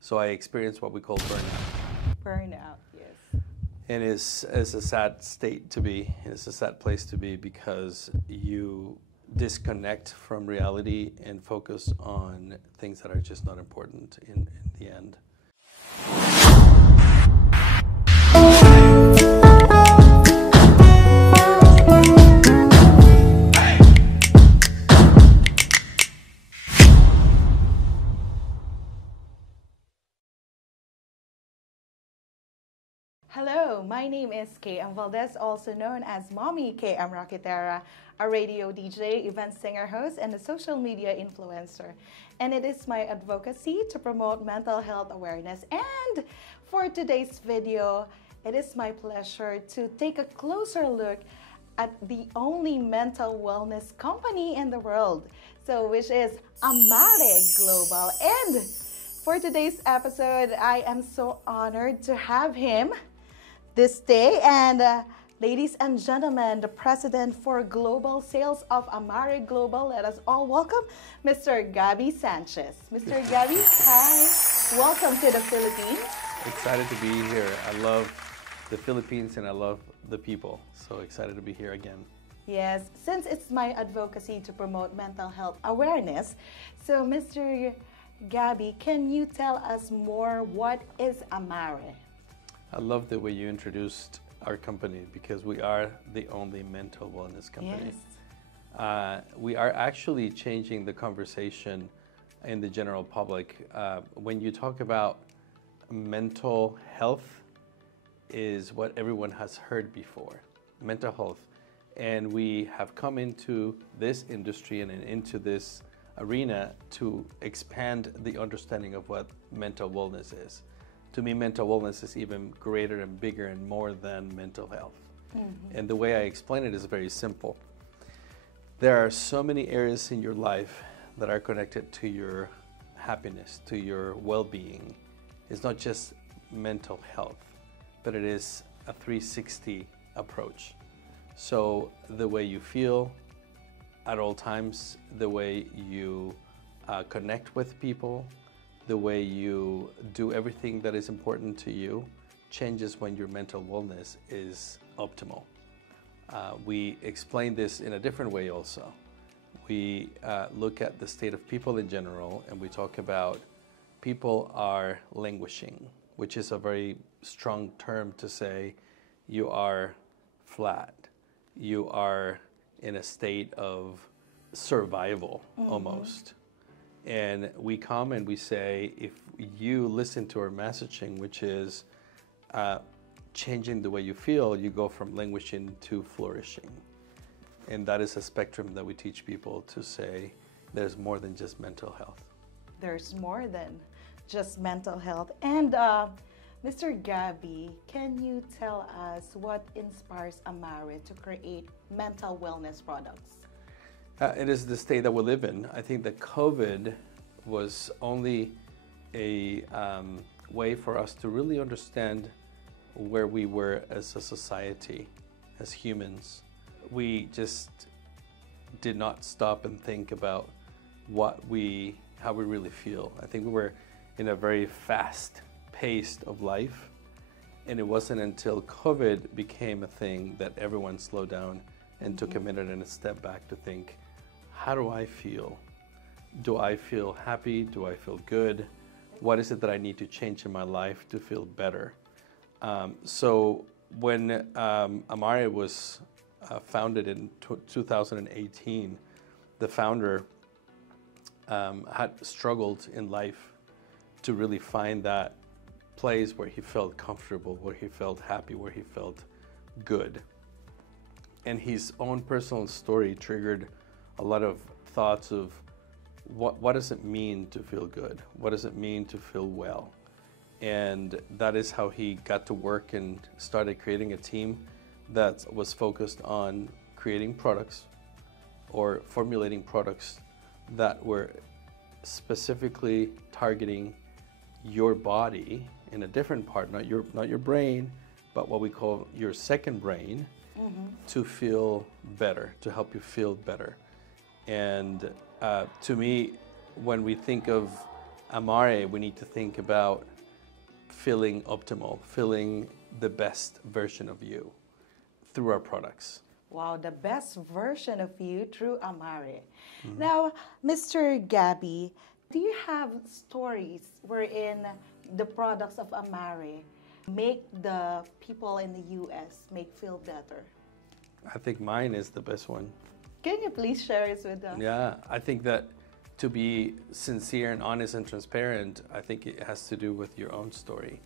So I experienced what we call burnout. Burnout, yes. And it's a sad state to be. It's a sad place to be because you disconnect from reality and focus on things that are just not important in the end. Hello, my name is KM Valdez, also known as Mommy KM Raketera, a radio DJ, event singer, host, and a social media influencer. And it is my advocacy to promote mental health awareness. And for today's video, it is my pleasure to take a closer look at the only mental wellness company in the world, which is Amare Global. And for today's episode, I am so honored to have him this day. And ladies and gentlemen, the President for Global Sales of Amare Global, let us all welcome Mr. Gabriel Sanchez. Mr. Gabi, hi. Welcome to the Philippines. Excited to be here. I love the Philippines and I love the people. So excited to be here again. Yes, since it's my advocacy to promote mental health awareness, so Mr. Gabi, can you tell us more, what is Amare? I love the way you introduced our company because we are the only mental wellness company. Yes. We are actually changing the conversation in the general public. When you talk about mental health is what everyone has heard before, mental health. And we have come into this industry and into this arena to expand the understanding of what mental wellness is. To me, mental wellness is even greater and bigger and more than mental health. Mm-hmm. And the way I explain it is very simple. There are so many areas in your life that are connected to your happiness, to your well-being. It's not just mental health, but it is a 360 approach. So the way you feel at all times, the way you connect with people, the way you do everything that is important to you changes when your mental wellness is optimal. We explain this in a different way also. We look at the state of people in general, and we talk about people are languishing, which is a very strong term to say you are flat, you are in a state of survival, mm-hmm. almost. And we come and we say, if you listen to our messaging, which is changing the way you feel, you go from languishing to flourishing. And that is a spectrum that we teach people to say there's more than just mental health. There's more than just mental health. And Mr. Gabi, can you tell us what inspires Amare to create mental wellness products? It is the state that we live in. I think that COVID was only a way for us to really understand where we were as a society, as humans. We just did not stop and think about how we really feel. I think we were in a very fast pace of life, and it wasn't until COVID became a thing that everyone slowed down and mm-hmm. took a minute and a step back to think, how do I feel? Do I feel happy? Do I feel good? What is it that I need to change in my life to feel better? So when Amare was founded in 2018, the founder had struggled in life to really find that place where he felt comfortable, where he felt happy, where he felt good. And his own personal story triggered a lot of thoughts of what does it mean to feel good? What does it mean to feel well? And that is how he got to work and started creating a team that was focused on creating products or formulating products that were specifically targeting your body in a different part, not your brain, but what we call your second brain, mm-hmm. to feel better, to help you feel better. And to me, when we think of Amare, we need to think about feeling optimal, feeling the best version of you through our products. Wow, the best version of you through Amare. Now, Mr. Gabby, do you have stories wherein the products of Amare make the people in the U.S. make feel better? I think mine is the best one. Can you please share it with us? Yeah, I think that to be sincere and honest and transparent, I think it has to do with your own story.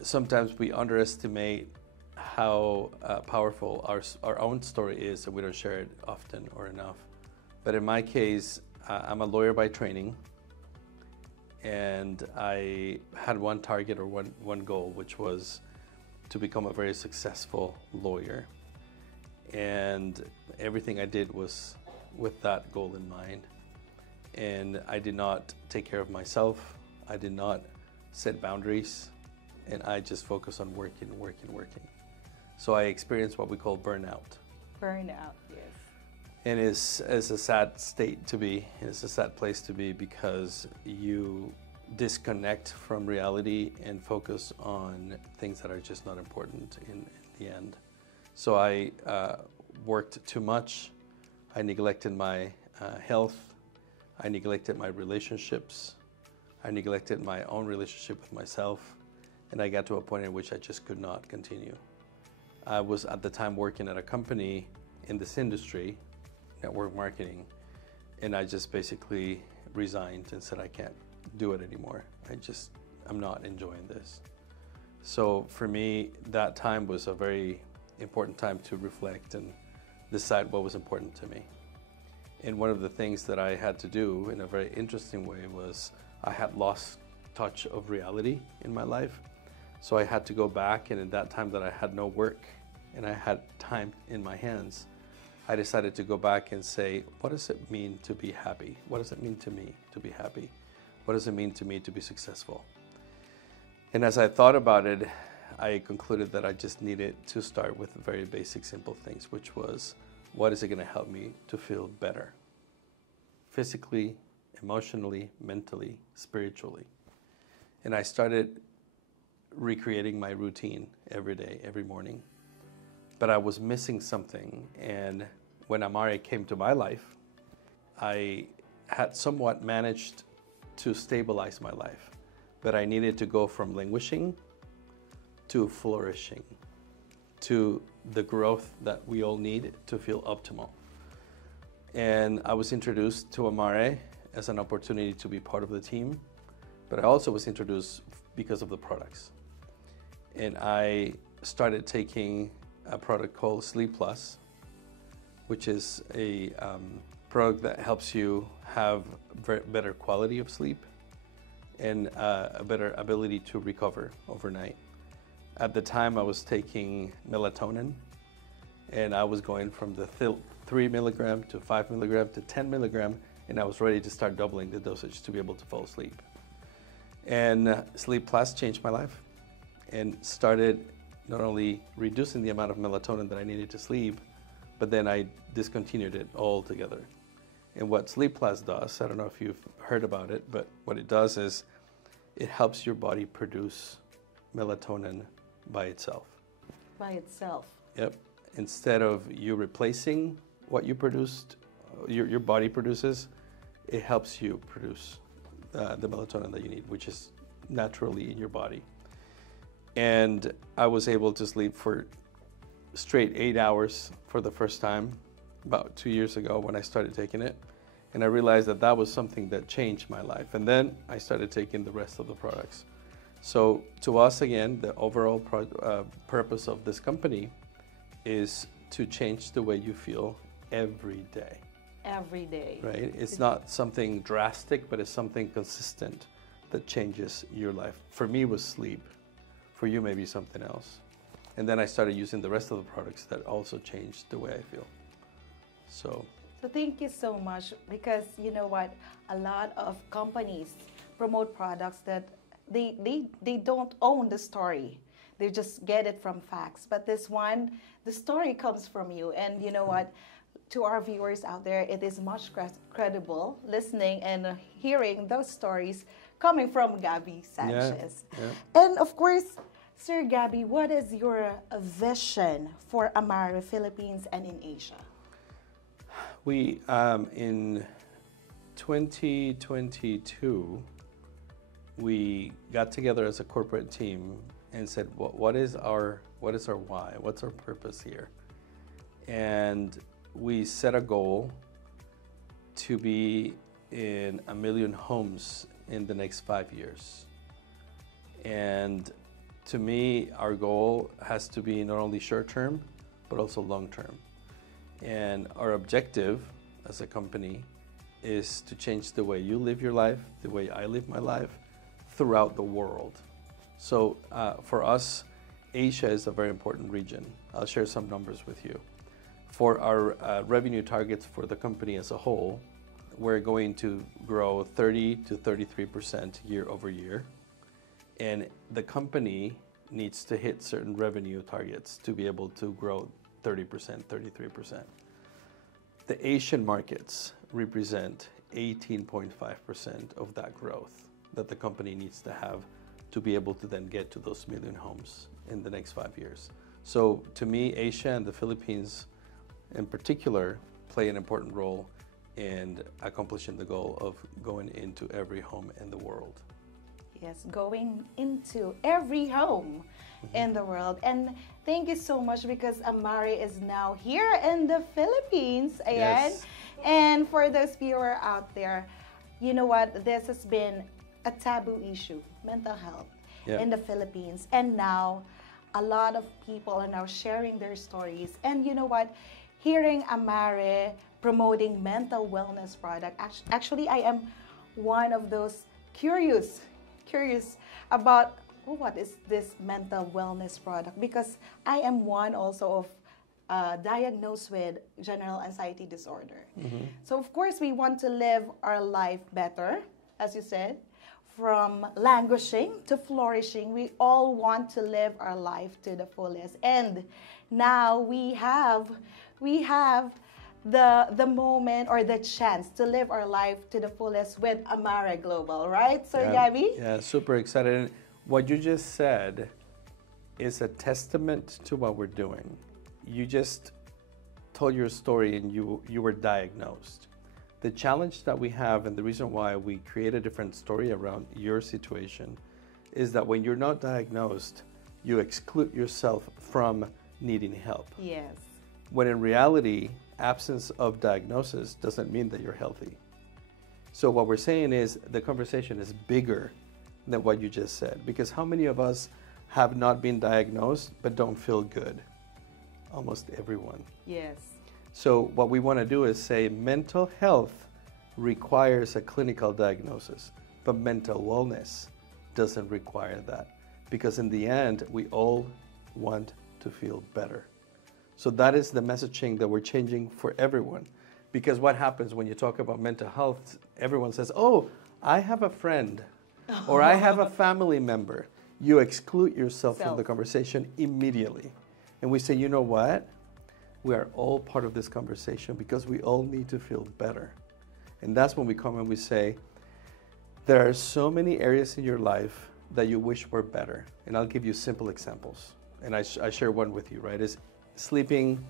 Sometimes we underestimate how powerful our own story is, and we don't share it often or enough. But in my case, I'm a lawyer by training, and I had one target or one goal, which was to become a very successful lawyer. And everything I did was with that goal in mind. And I did not take care of myself. I did not set boundaries. And I just focused on working. So I experienced what we call burnout. Burnout, yes. And it's a sad state to be. It's a sad place to be because you disconnect from reality and focus on things that are just not important in the end. So I worked too much. I neglected my health. I neglected my relationships. I neglected my own relationship with myself. And I got to a point in which I just could not continue. I was at the time working at a company in this industry, network marketing, and I just basically resigned and said, I can't do it anymore. I'm not enjoying this. So for me, that time was a very important time to reflect and decide what was important to me. And one of the things that I had to do in a very interesting way was I had lost touch of reality in my life. So I had to go back, and at that time that I had no work and I had time in my hands, I decided to go back and say, what does it mean to be happy? What does it mean to me to be happy? What does it mean to me to be successful? And as I thought about it, I concluded that I just needed to start with very basic, simple things, which was, what is it going to help me to feel better? Physically, emotionally, mentally, spiritually. And I started recreating my routine every day, every morning. But I was missing something. And when Amare came to my life, I had somewhat managed to stabilize my life. But I needed to go from languishing to flourishing, to the growth that we all need to feel optimal. And I was introduced to Amare as an opportunity to be part of the team, but I also was introduced because of the products. And I started taking a product called Sleep Plus, which is a product that helps you have better quality of sleep and a better ability to recover overnight. At the time, I was taking melatonin, and I was going from the 3 milligram to 5 milligram to 10 milligram, and I was ready to start doubling the dosage to be able to fall asleep. And Sleep Plus changed my life and started not only reducing the amount of melatonin that I needed to sleep, but then I discontinued it altogether. And what Sleep Plus does, I don't know if you've heard about it, but what it does is it helps your body produce melatonin by itself. By itself? Yep. Instead of you replacing what you produced, your body produces, it helps you produce the melatonin that you need, which is naturally in your body. And I was able to sleep for straight 8 hours for the first time about 2 years ago when I started taking it. And I realized that that was something that changed my life. And then I started taking the rest of the products. So to us, again, the overall purpose of this company is to change the way you feel every day. Every day. Right? It's not something drastic, but it's something consistent that changes your life. For me, it was sleep. For you, maybe something else. And then I started using the rest of the products that also changed the way I feel. So thank you so much, because you know what? A lot of companies promote products that they don't own the story. They just get it from facts. But this one, the story comes from you. And you know what? To our viewers out there, it is much credible listening and hearing those stories coming from Gabby Sanchez. Yeah. And of course, Sir Gabby, what is your vision for Amare Philippines and in Asia? We, in 2022, we got together as a corporate team and said, what is our why? What's our purpose here? And we set a goal to be in 1 million homes in the next 5 years. And to me, our goal has to be not only short-term, but also long-term. And our objective as a company is to change the way you live your life, the way I live my life, throughout the world. So for us, Asia is a very important region. I'll share some numbers with you. For our revenue targets for the company as a whole, we're going to grow 30 to 33% year over year. And the company needs to hit certain revenue targets to be able to grow 30%, 33%. The Asian markets represent 18.5% of that growth that the company needs to have to be able to then get to those 1 million homes in the next 5 years. So to me, Asia and the Philippines in particular play an important role in accomplishing the goal of going into every home in the world. Yes, going into every home in the world. And thank you so much, because Amare is now here in the Philippines. Ayan. Yes. And for those viewer out there, you know what? This has been a taboo issue, mental health, in the Philippines. And now a lot of people are now sharing their stories. And you know what? Hearing Amare promoting mental wellness product, actually I am one of those curious about what is this mental wellness product, because I am one also of diagnosed with general anxiety disorder. So of course we want to live our life better, as you said, from languishing to flourishing. We all want to live our life to the fullest. And now we have the moment or the chance to live our life to the fullest with Amare Global, right? So Gabby? Yeah, super excited. And what you just said is a testament to what we're doing. You just told your story and you were diagnosed. The challenge that we have, and the reason why we create a different story around your situation, is that when you're not diagnosed, you exclude yourself from needing help. Yes. When in reality, absence of diagnosis doesn't mean that you're healthy. So what we're saying is the conversation is bigger than what you just said, because how many of us have not been diagnosed but don't feel good? Almost everyone. Yes. So what we want to do is say mental health requires a clinical diagnosis, but mental wellness doesn't require that, because in the end, we all want to feel better. So that is the messaging that we're changing for everyone. Because what happens when you talk about mental health, everyone says, oh, I have a friend or I have a family member. You exclude yourself from the conversation immediately. And we say, you know what? We are all part of this conversation because we all need to feel better. And that's when we come and we say, there are so many areas in your life that you wish were better. And I'll give you simple examples. And I share one with you, right? Is sleeping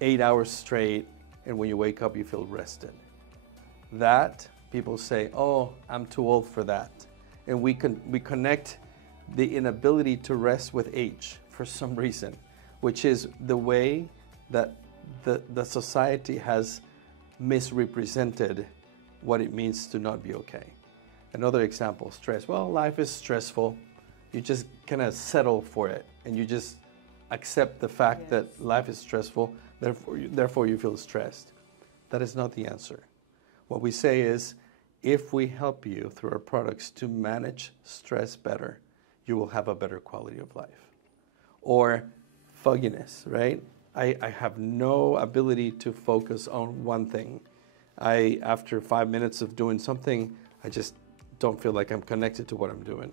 8 hours straight, and when you wake up, you feel rested. That, people say, oh, I'm too old for that. And we connect the inability to rest with age for some reason, which is the way that the society has misrepresented what it means to not be okay. Another example, stress. Well, life is stressful. You just kind of settle for it, and you just accept the fact that life is stressful, therefore you feel stressed. That is not the answer. What we say is, if we help you through our products to manage stress better, you will have a better quality of life. Or fogginess, right? I have no ability to focus on one thing. After 5 minutes of doing something, I just don't feel like I'm connected to what I'm doing.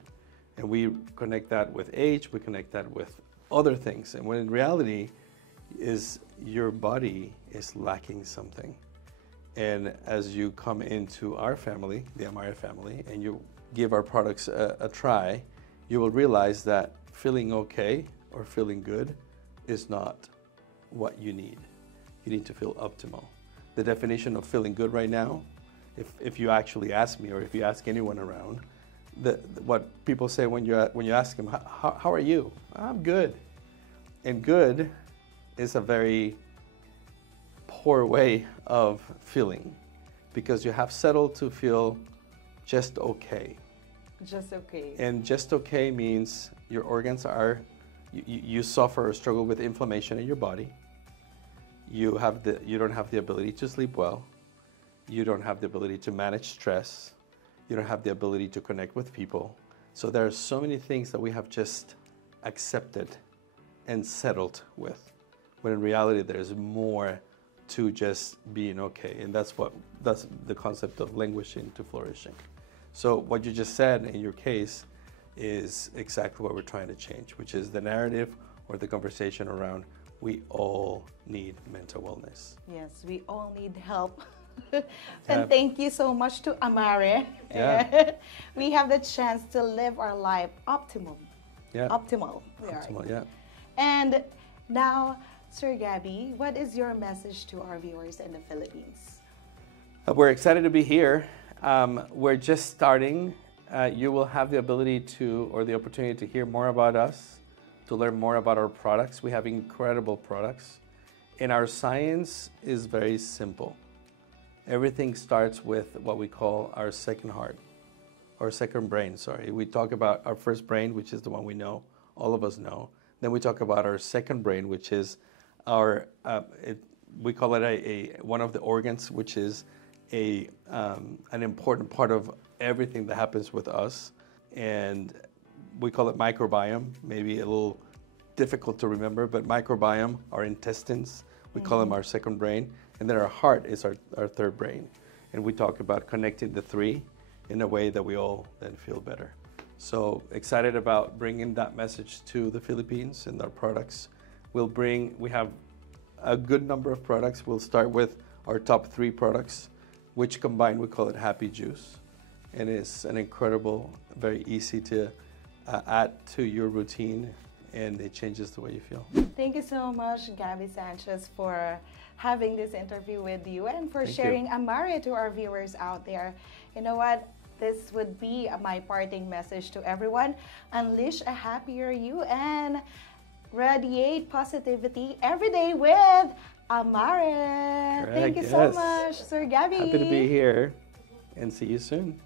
And we connect that with age, we connect that with other things. And when in reality is your body is lacking something. And as you come into our family, the Amare family, and you give our products a try, you will realize that feeling okay or feeling good is not what you need. You need to feel optimal. The definition of feeling good right now, if you actually ask me or if you ask anyone around, what people say when you ask them, how are you? I'm good. And good is a very poor way of feeling, because you have settled to feel just okay. Just okay. And just okay means your organs are, you suffer or struggle with inflammation in your body. You don't have the ability to sleep well. You don't have the ability to manage stress. You don't have the ability to connect with people. So there are so many things that we have just accepted and settled with, when in reality there's more to just being okay. And that's the concept of languishing to flourishing. So what you just said in your case is exactly what we're trying to change, which is the narrative or the conversation around we all need mental wellness. Yes, we all need help. And thank you so much to Amare. Yeah. We have the chance to live our life optimal. Yeah. Optimal. Optimal, yeah. And now, Sir Gabby, what is your message to our viewers in the Philippines? We're excited to be here. We're just starting. You will have the ability to, or the opportunity to hear more about us, to learn more about our products. We have incredible products. And our science is very simple. Everything starts with what we call our second heart, or second brain, sorry. We talk about our first brain, which is the one we know, all of us know. Then we talk about our second brain, which is our, we call it one of the organs, which is an important part of everything that happens with us. And we call it microbiome, maybe a little difficult to remember, but microbiome, our intestines, we call them our second brain. And then our heart is our third brain. And we talk about connecting the three in a way that we all then feel better. So excited about bringing that message to the Philippines and our products. We have a good number of products. We'll start with our top 3 products, which combined we call it Happy Juice. And it's an incredible, very easy to add to your routine, and it changes the way you feel. Thank you so much, Gabriel Sanchez, for having this interview with you and for Thank sharing you. Amare to our viewers out there. You know what? This would be my parting message to everyone. Unleash a happier you and radiate positivity every day with Amare. Correct, Thank you so yes. much, Sir Gabby. Happy to be here and see you soon.